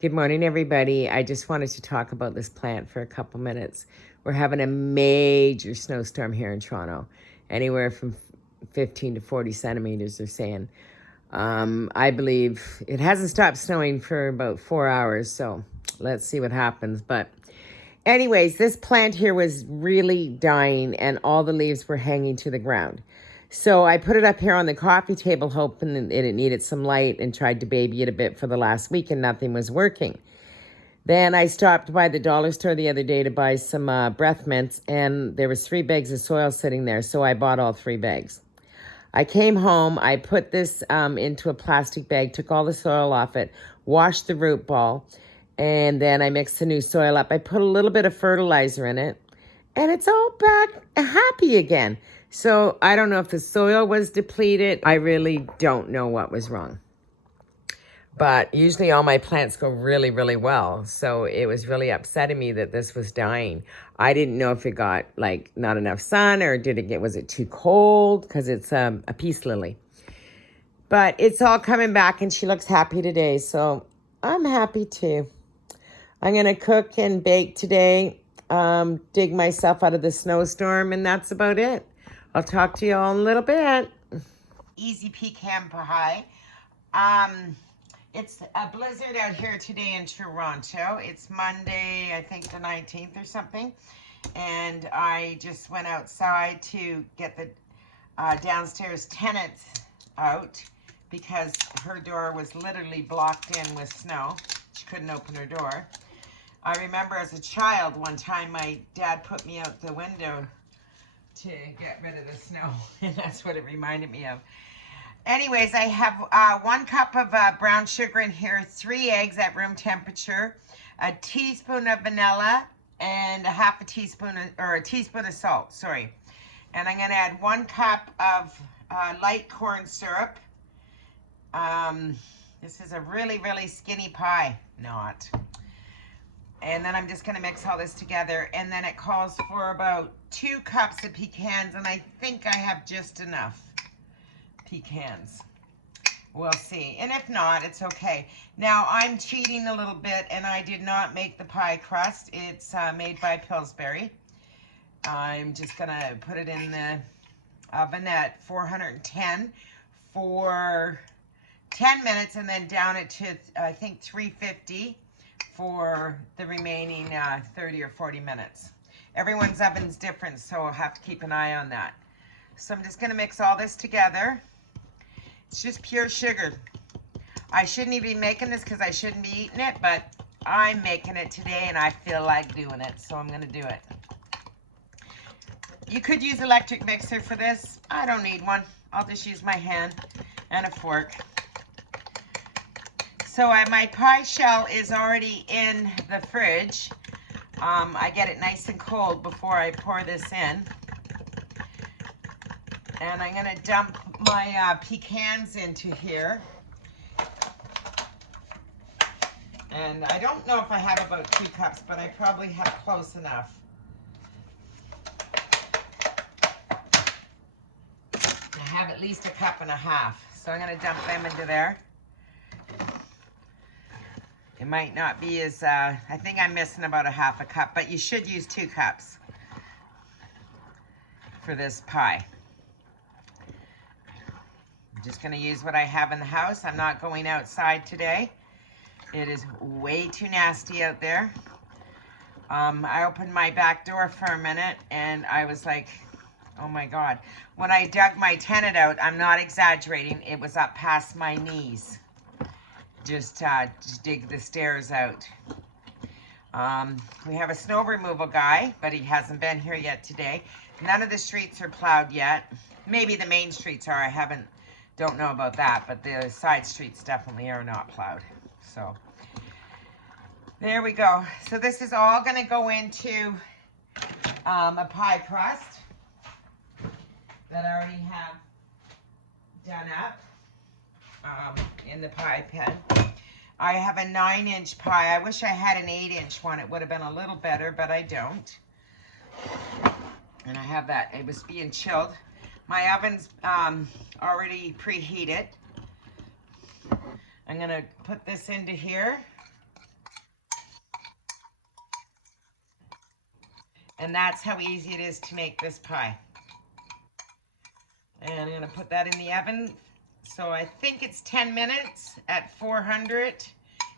Good morning, everybody. I just wanted to talk about this plant for a couple minutes. We're having a major snowstorm here in Toronto, anywhere from 15 to 40 centimeters, they're saying. I believe it hasn't stopped snowing for about 4 hours, so let's see what happens. But anyways, this plant here was really dying and all the leaves were hanging to the ground. So I put it up here on the coffee table hoping that it needed some light and tried to baby it a bit for the last week and nothing was working. Then I stopped by the dollar store the other day to buy some breath mints and there was 3 bags of soil sitting there, so I bought all 3 bags. I came home, I put this into a plastic bag, took all the soil off it, washed the root ball, and then I mixed the new soil up. I put a little bit of fertilizer in it, and it's all back happy again. So I don't know if the soil was depleted. I really don't know what was wrong. But usually all my plants go really, really well. So it was really upsetting me that this was dying. I didn't know if it got like not enough sun or was it too cold? Because it's a peace lily. But it's all coming back and she looks happy today. So I'm happy too. I'm going to cook and bake today, dig myself out of the snowstorm, and that's about it. I'll talk to you all in a little bit. Easy pecan pie. It's a blizzard out here today in Toronto. It's Monday, I think the 19th or something. And I just went outside to get the downstairs tenant out because her door was literally blocked in with snow. She couldn't open her door. I remember as a child, one time my dad put me out the window to get rid of the snow, and that's what it reminded me of. Anyways, I have 1 cup of brown sugar in here, 3 eggs at room temperature, a teaspoon of vanilla, and a teaspoon of salt, sorry. And I'm going to add 1 cup of light corn syrup. This is a really, really skinny pie. Not. And then I'm just going to mix all this together. And then it calls for about 2 cups of pecans. And I think I have just enough pecans. We'll see. And if not, it's okay. Now, I'm cheating a little bit. And I did not make the pie crust. It's made by Pillsbury. I'm just going to put it in the oven at 410 for 10 minutes. And then down it to, I think, 350. For the remaining 30 or 40 minutes. Everyone's oven's different, so I'll have to keep an eye on that. So I'm just going to mix all this together. It's just pure sugar. I shouldn't even be making this because I shouldn't be eating it, but I'm making it today and I feel like doing it, so I'm going to do it. You could use electric mixer for this. I don't need one. I'll just use my hand and a fork. So my pie shell is already in the fridge. I get it nice and cold before I pour this in. And I'm going to dump my pecans into here. And I don't know if I have about 2 cups, but I probably have close enough. I have at least 1.5 cups. So I'm going to dump them into there. It might not be as, I think I'm missing about 1/2 cup, but you should use 2 cups for this pie. I'm just going to use what I have in the house. I'm not going outside today. It is way too nasty out there. I opened my back door for a minute and I was like, oh my God. When I dug my tenant out, I'm not exaggerating, it was up past my knees. Just dig the stairs out. We have a snow removal guy, but he hasn't been here yet today. None of the streets are plowed yet. Maybe the main streets are. Don't know about that, but the side streets definitely are not plowed. So there we go. So this is all going to go into a pie crust that I already have done up. In the pie pan. I have a 9-inch pie. I wish I had an 8-inch one. It would have been a little better, but I don't. And I have that. It was being chilled. My oven's already preheated. I'm going to put this into here. And that's how easy it is to make this pie. And I'm gonna put that in the oven. So I think it's 10 minutes at 400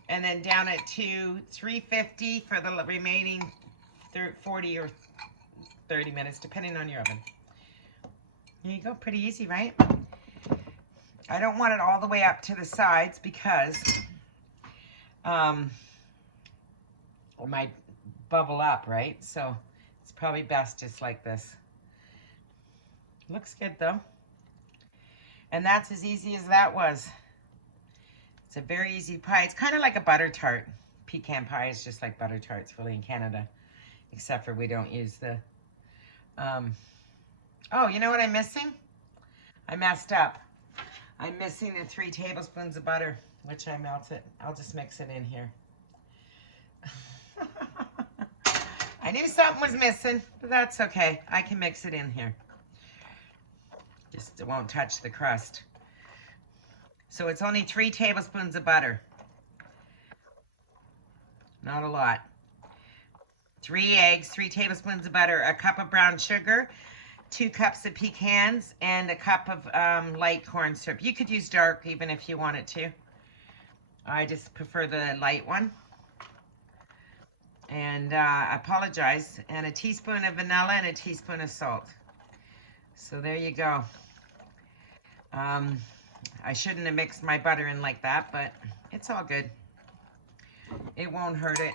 and then down it to 350 for the remaining 40 or 30 minutes, depending on your oven. There you go, pretty easy, right? I don't want it all the way up to the sides because it might bubble up, right? So it's probably best just like this. Looks good though. And that's as easy as that was. It's a very easy pie. It's kind of like a butter tart. Pecan pie is just like butter tarts really in Canada, except for we don't use the, oh, you know what I'm missing? I messed up. I'm missing the 3 tablespoons of butter, which I melted. I'll just mix it in here. I knew something was missing, but that's okay. I can mix it in here. Just it won't touch the crust. So it's only 3 tablespoons of butter. Not a lot. 3 eggs, 3 tablespoons of butter, a cup of brown sugar, 2 cups of pecans, and a cup of light corn syrup. You could use dark even if you wanted to. I just prefer the light one. And I apologize. And a teaspoon of vanilla and a teaspoon of salt. So there you go. I shouldn't have mixed my butter in like that, but it's all good. It won't hurt it.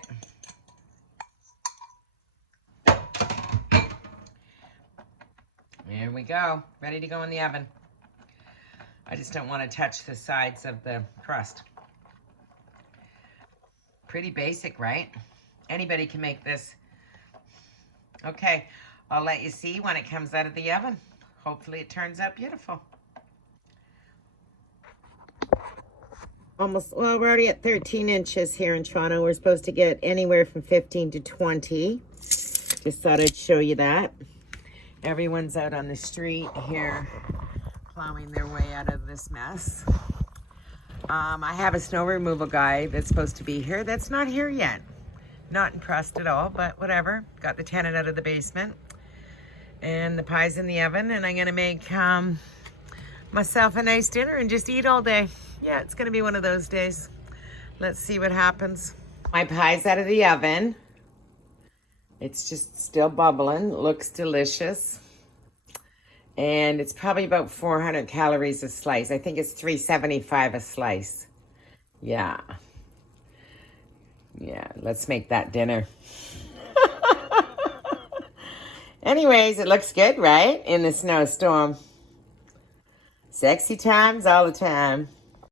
There we go. Ready to go in the oven. I just don't want to touch the sides of the crust. Pretty basic, right? Anybody can make this. Okay, I'll let you see when it comes out of the oven. Hopefully it turns out beautiful. Almost, well, we're already at 13 inches here in Toronto. We're supposed to get anywhere from 15 to 20. Just thought I'd show you that. Everyone's out on the street here plowing their way out of this mess. I have a snow removal guy that's supposed to be here that's not here yet. Not impressed at all, but whatever. Got the tenant out of the basement. And the pie's in the oven, and I'm gonna make myself a nice dinner and just eat all day. Yeah, it's gonna be one of those days. Let's see what happens. My pie's out of the oven. It's just still bubbling, looks delicious. And it's probably about 400 calories a slice. I think it's 375 a slice. Yeah. Yeah, let's make that dinner. Anyways, it looks good, right? In the snowstorm. Sexy times all the time.